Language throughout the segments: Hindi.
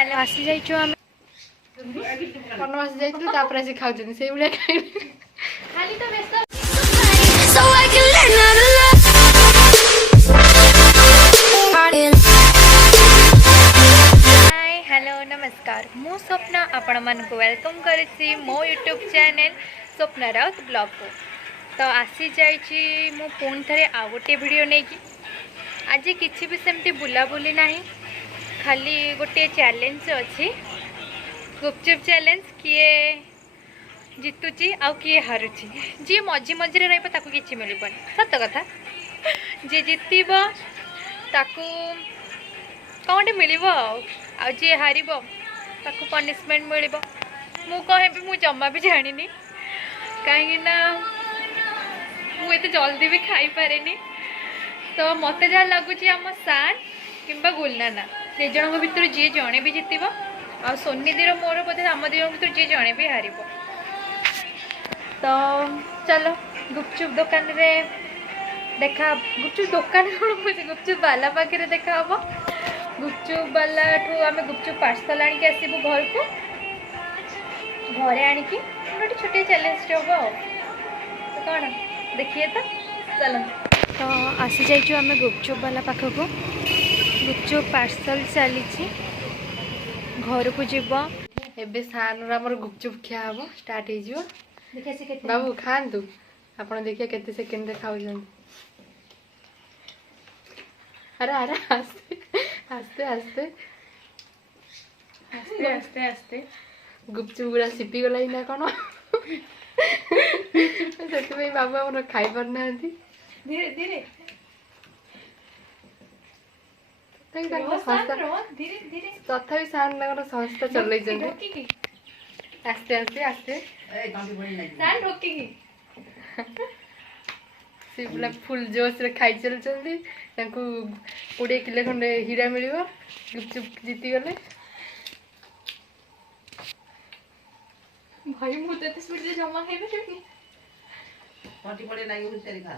हेलो आसी जाइछु हम वनवास जाइछु तापर आसी खाउछन सेइ बुलिया खाइले खाली तो व्यस्त so I can learn how to love hi hello नमस्कार मु स्वप्ना आपण मन को वेलकम करछि मो YouTube channel Swapna Raut blog को तो आसी जाइछि मु पुन थरे आ गोटे वीडियो नै कि आज किछि भी सेमती बुला बुली नाही खाली गोटे चैलेंज अच्छी गुपचुप चैलेंज किए जितुची आउ किए हारुची जी मझी मझे रही किसी मिलबन सत कथा जी जितब ताकू कौटे मिल जी हार ताकू पनिशमेंट मिल मु कहबी मु जमा भी जानी कहीं मुझे जल्दी भी खाई पारे तो मत जहाँ लगुच आम सार कि गुलनाना से जन भर जी जड़े भी जितब आ सोनिधीर मोर बोधे आम दिज भर जी जड़े भी हार तो चलो गुपचुप दुकान रे देखा गुपचुप दुकान कौन मुझे गुपचुप बाला पाखे देखा हम गुपचुप बाला ठू आम गुपचुप पार्सल आणिक आसबू घर को घरे आणिकी गोटे छोटे चैलेंज हम तो कौन देखिए तो चलो तो आसी जाइए आम गुपचुप वाला पाखक गुपचुप पार्सल चली घर को जीव एबे सानर आमर गुपचुप खिया हम स्टार्ट हो बाबू खातु आप देखिए केते सेकेंड रे खाऊ अरे अरे आस्ते आस्ते आस्ते आस्ते आस्ते आस्ते गुपचुप गुड़ा सिपी गला ना कौन से बाबू आम खाई पारना धीरे धीरे तथा सार संस्था चल आस्ते आस्ते आस्ते सी पूरा फुल जोश रे खाई चलती 20 किलो खंडे हीरा मिल गुपचुप जीति गले भाई मुझे स्पीड जमा खाई पटी पड़े लगे खा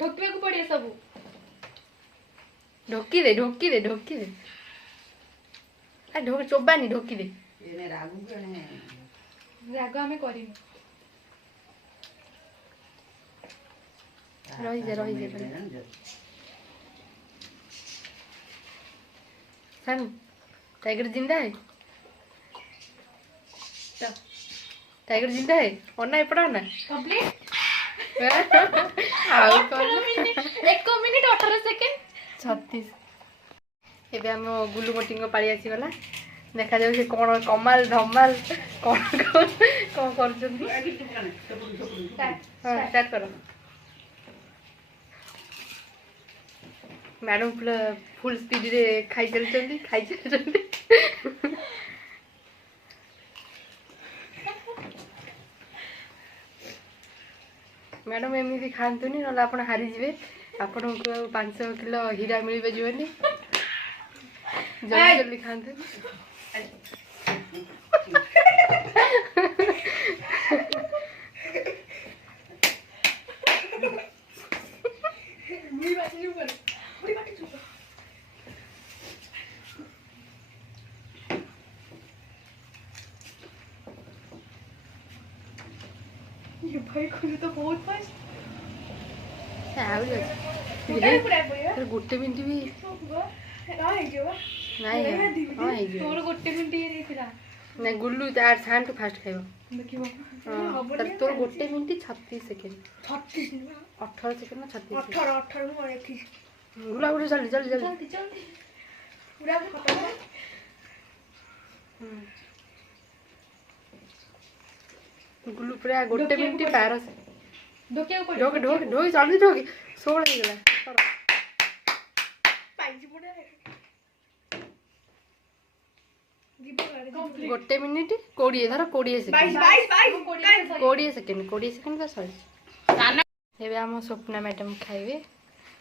ढोकिया को पड़े सब ढोकी दे ढोकी दे ढोकी दे आ ढोक चोबानी ढोकी दे एने रागु कने रागु हमें करी रही जा सन टाइगर जिंदा है टाइगर जिंदा है और ना पड़ा ना कंप्लीट एक मिनिट 18 सेकेंड 36 एबे हम गुलू मोटी पाड़ी आसीगला देखा जाऊ से कौन कमाल धमाल कौन कौन कर स्टार्ट करो मैडम फुल स्पीड रे खाई चलते मैडम एमती खातुनि ना आप हारीजे आपन को 500 किलो हीरा मिल जीवन जल्दी जल्दी खाते ये भाई खुद तो बहुत फास्ट गोटे मिनट भी तोर गोटे मिनट ना गुल्लू तार सान तो फास्ट खाइबो तोर गोटे मिनट 36 सेकेंड 36 18 सेकेंड ना 36 18 मु 31 गुला गुला जल्दी जल्दी जल्दी जल्दी पूरा खत्म गुल्लू पूरा गोटे मिनट 12 ढोके ऊपर ढोके ढोके ढोके जल्दी ढोके 16 हो गला पाइजी पड़े गोटे मिनिट 20 धर 20 सेकेंड 20 सेकेंड का सॉरी एबे हम स्वप्ना मैडम खाइबे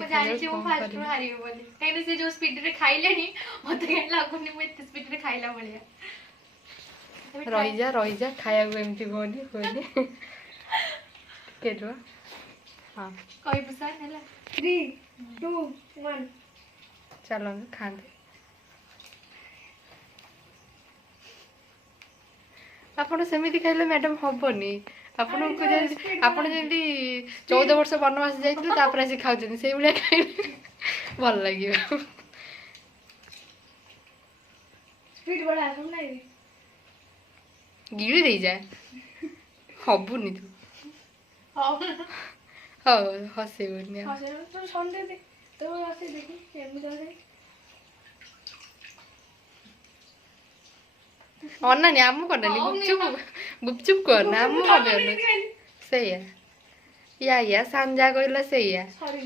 मु जानि छी मु फास्ट हारियो बोली काहे से जो स्पीड रे खाइलेनी मते के लागुनी मु एते स्पीड रे खाइला बलिया रही जा खाया को एमती कोनी कोनी ଟିକେ ରୁହ। ହଁ କହିବୁ ସାର୍ ହେଲା 3 2 1 ଚାଲନ୍ତୁ ଖାଆନ୍ତୁ। ଆପଣ ସେମିତି ଖାଇଲେ ମ୍ୟାଡାମ ହବନି। ଆପଣଙ୍କୁ ଯେମିତି ଆପଣ ଯେମିତି 14 ବର୍ଷ ବନବାସ ଯାଇଥିଲେ ତାପରେ ଆସି ଖାଉଛନ୍ତି ସେଇଭଳିଆ ଖାଇଲେ ଭଲ ଲାଗିବ। स्पीड बढ़ा तुम नहीं ଗିଳି ଦେଇଯା ହବୁନି ତୁ। हां ହଉ ହସେଇବୁନି ଆଉ। हां तो सुन दे तो ऐसे देखी एम जा रहे ଅନାନି ଆମକୁ ଅନାନି ଗୁପଚୁପ କରନା ଆମକୁ ଅନାନି ସେଇଆ ୟା ସାନ ଯାହା କହିଲା ସେଇଆ। सॉरी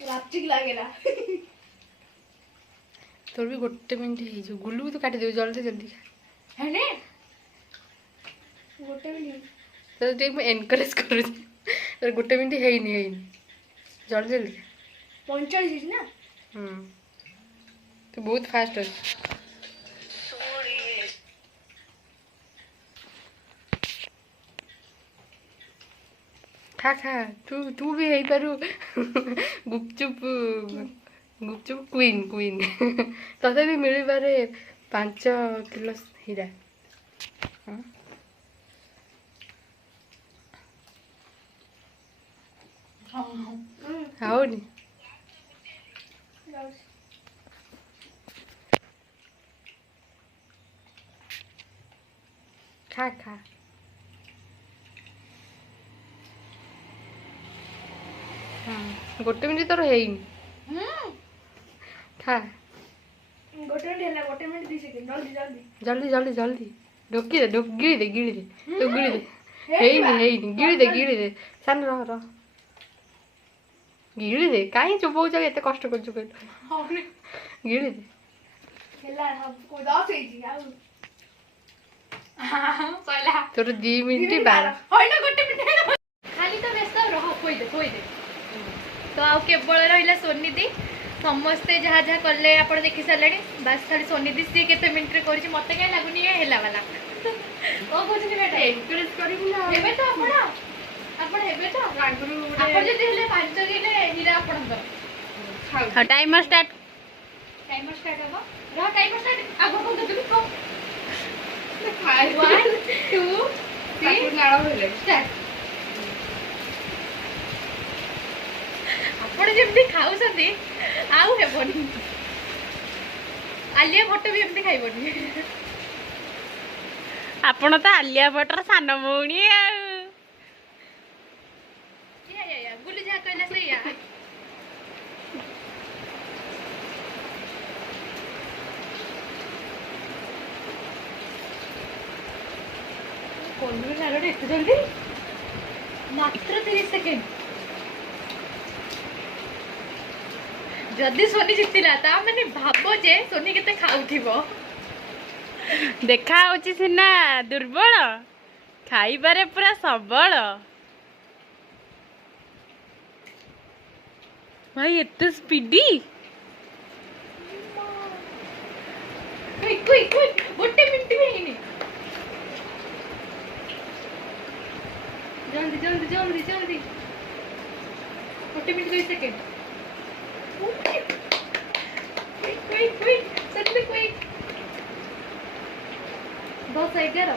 लापचिक लागेला ତୋର ବି 1 ମିନିଟ୍ ହେଇଯିବ। ଗୁଲୁକୁ ତୁ କାଟିଦେବୁ ଜଲ୍ଦି ଜଲ୍ଦି ଖା। है ने गोटे मिनिट ତୋର ଟିକେ ମୁଁ ଏନକରେଜ କରୁଛି। ତୋର 1 ମିନିଟ୍ ହେଇନି ଜଲ୍ଦି ଜଲ୍ଦି ଖା। 45 ना ତୁ ବହୁତ ଫାଷ୍ଟ ଅଛୁ। ଖା ଖା ତୁ ବି ହେଇପାରୁ ଗୁପଚୁପ କୁଇନ୍ ତଥାପି ମିଳିବାରେ 5 କିଲୋ ହୀରା। ହଉନି ଖା ଖା। ହଁ 1 ମିନିଟ୍ ତୋର ହେଇନି ଖା। गोटे मिनिट हैला गोटे मिनिट 2 सेकंड जल्दी जल्दी ଜଲ୍ଦି ଜଲ୍ଦି ଜଲ୍ଦି ଢୋକି ଦେ ଗିଳି ଦେ ତୁ ଗିଳି ଦେ। ହେଇନି ଗିଳି ଦେ ସାନ ରହ ଗିଳି ଦେ। କାହିଁ ଚୋବଉଛ ଏତେ କଷ୍ଟ କରୁଛୁ କହିଲୁ ଗିଳି ଦେ। हैला सब को 10 ହେଇଛି ଆଉ କହିଲା ତୋର 2 ମିନିଟ୍ 12 होइना गोटे मिनिट ଖାଲି ତ ବ୍ୟସ୍ତ ରହ ଥୋଇଦେ ତ ଆଉ କେବଳ ରହିଲା ସୋନିଦି। ସମସ୍ତେ ଯାହା ଯାହା କଲେ ଆପଣ ଦେଖି ସାରିଲେଣି। ବାସ୍ ଖାଲି ସୋନିଦି ସିଏ କେତେ ମିନିଟ୍ରେ କରିଛି ମତେ କାହିଁ ଲାଗୁନି ଇଏ ହେଲା ବାଲା। କଣ କହୁଛନ୍ତି ବେଟା ଏନକରେଜ କରିବୁ ନା ହେବେ ତ ଆପଣ ହେବେ ତ ଆଗରୁ ଆପଣ ଯଦି ହେଲେ 5 କିଲେ ହୀରା ଆପଣଙ୍କର। ହଁ ଟାଇମର ଷ୍ଟାର୍ଟ। ଟାଇମର ଷ୍ଟାର୍ଟ ହବ ରହ ଟାଇମର ଷ୍ଟାର୍ଟ ଆଗ କଣ ଦେବି କହ 1 2 3 ନାଳ ହେଲେ ଷ୍ଟାର୍ଟ। ଆପଣ ଯେମିତି ଖାଉଛନ୍ତି ଆଉ ହେବନି। ଆଲିଆ ଭଟ୍ଟ ବି ଏମିତି ଖାଇବନି। ଆପଣ ତ ଆଲିଆ ଭଟ୍ଟର ସାନ ଭଉଣୀ ଆଉ। ଗୁଲି ଯାହା କହିଲା ସେଇଆ। କଲୁ ନାଳଟା ଏତେ ଜଲ୍ଦି ମାତ୍ର 30 ସେକେଣ୍ଡ। ଯଦି ସୋନି ଜିତିଲା ତା ମାନେ ଭାବ ଯେ ସୋନି କେତେ ଖାଉଥିବ। ଦେଖା ହଉଛି ସିନା ଦୁର୍ବଳ ଖାଇବାରେ ପୁରା ସବଳ। ଭାଇ ଏତେ ସ୍ପିଡି କ୍ୱିକ୍ 1 ମିନିଟ୍ ବି ହେଇନି। ଜଲ୍ଦି 1 ମିନିଟ୍ 2 ସେକେଣ୍ଡ। क्विक सच्ची क्विक 10 11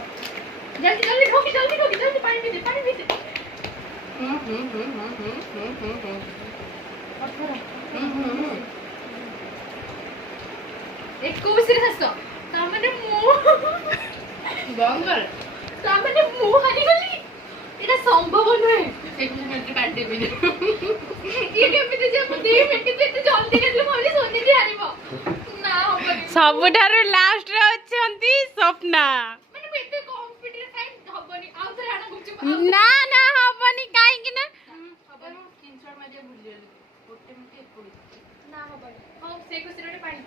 जल्दी ठोकी पानी पी दे 21 रे हस तामने मु बंगल तामने मु हानि गली एटा संभव नहे। 1 मिनिट काट देबे ये केमिति जे हम 2 मिनिट एते जल्दी करले मोली सोनी भी हारिबो ना होबनी। सबुठारु लास्ट रे अछंती स्वप्ना माने एते कॉम्पिटिटिव फाइट होबनी आउ थरे आना गुचु ना हबनी काहे कि ना होबनी स्क्रीनशॉट माजे भूल गेली 1 मिनिट एपडी ना होबनी हो से खुसिरे पानी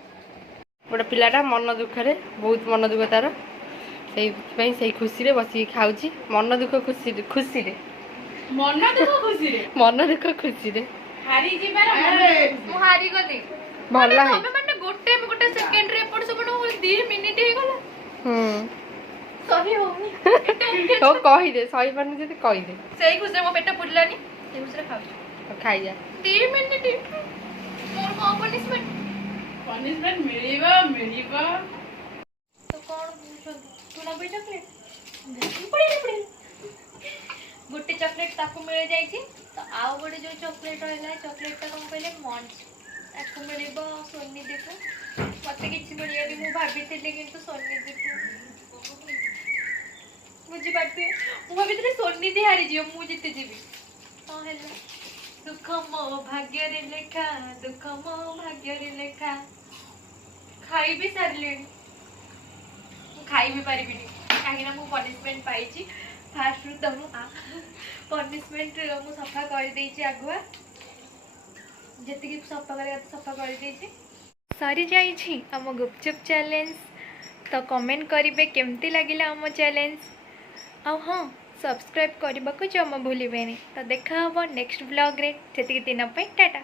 गोटे पिलाटा मन दुखरे बहुत मन दुख तार से खुशी रे बस खाऊँ मन दुख खुशी खुशी रे मन दुख खुशी रे हारी जिबार मु हारी गली भला तमे माने गोटे सेकंड रे एपड सब 2 मिनिट हे गला ସହି ହଉନି ହଉ କହିଦେ, ସହିପାରୁନି ଯଦି କହିଦେ। ସେଇ ଖୁସିରେ ମୋ ପେଟ ପୁରିଲାନି, ସେଇ ଖୁସିରେ ଖାଉଛି। ହଉ ଖାଇଯା। 2 ମିନିଟ୍ ମୋର କଣ ପନିଶମେଣ୍ଟ? ପନିଶମେଣ୍ଟ ମିଳିବ ମିଳିବ। ତ କଣ କହୁଛନ୍ତି? ତୁ ନବେ ଚକଲେଟ୍ ଗୋଟେ ଚକଲେଟ୍ ତାକୁ ମିଳିଯାଇଛି। ତ ଆଉ ଗୋଟେ ଯୋଉ ଚକଲେଟ୍ ରହିଲା, ଚକଲେଟ୍ଟା କଣ କହିଲେ ମଞ୍ଚ, ତାକୁ ମିଳିବ ସୋନିଦିକୁ। ମତେ କିଛି ମିଳିବନି ମୁଁ ଭାବିଥିଲି, କିନ୍ତୁ ସୋନିଦିକୁ ବୁଝିପାରୁଥିବେ। ମୁଁ ଭାବିଥିଲି ସୋନିଦି ହାରିଯିବ, ମୁଁ ଜିତିଯିବି। କଣ ହେଲା? ଦୁଃଖ ମୋ ଭାଗ୍ୟରେ ଲେଖା, ଦୁଃଖ ମୋ ଭାଗ୍ୟରେ ଲେଖା। ଖାଇ ବି ସାରିଲିଣି, ମୁଁ ଖାଇ ବି ପାରିବିନି କାହିଁକିନା ମୁଁ ପନିଶମେଣ୍ଟ ପାଇଛି। ଫାର୍ଷ୍ଟରୁ ତ ମୁଁ ପନିଶମେଣ୍ଟ ମୁଁ ସଫା କରିଦେଇଛି ଆଗୁଆ, ଯେତିକି ସଫା କରିବା କଥା ସଫା କରିଦେଇଛି। ସରିଯାଇଛି ଆମ ଗୁପଚୁପ୍ ଚ୍ୟାଲେଞ୍ଜ। ତ କମେଣ୍ଟ କରିବେ କେମିତି ଲାଗିଲା ଆମ ଚ୍ୟାଲେଞ୍ଜ। ଆଉ ହଁ, ସବସ୍କ୍ରାଇବ୍ କରିବାକୁ ଜମା ଭୁଲିବେନି। ତ ଦେଖା ହବ ନେକ୍ସଟ ବ୍ଲଗ୍ରେ। ସେତିକି ଦିନ ପାଇଁ ଟାଟା।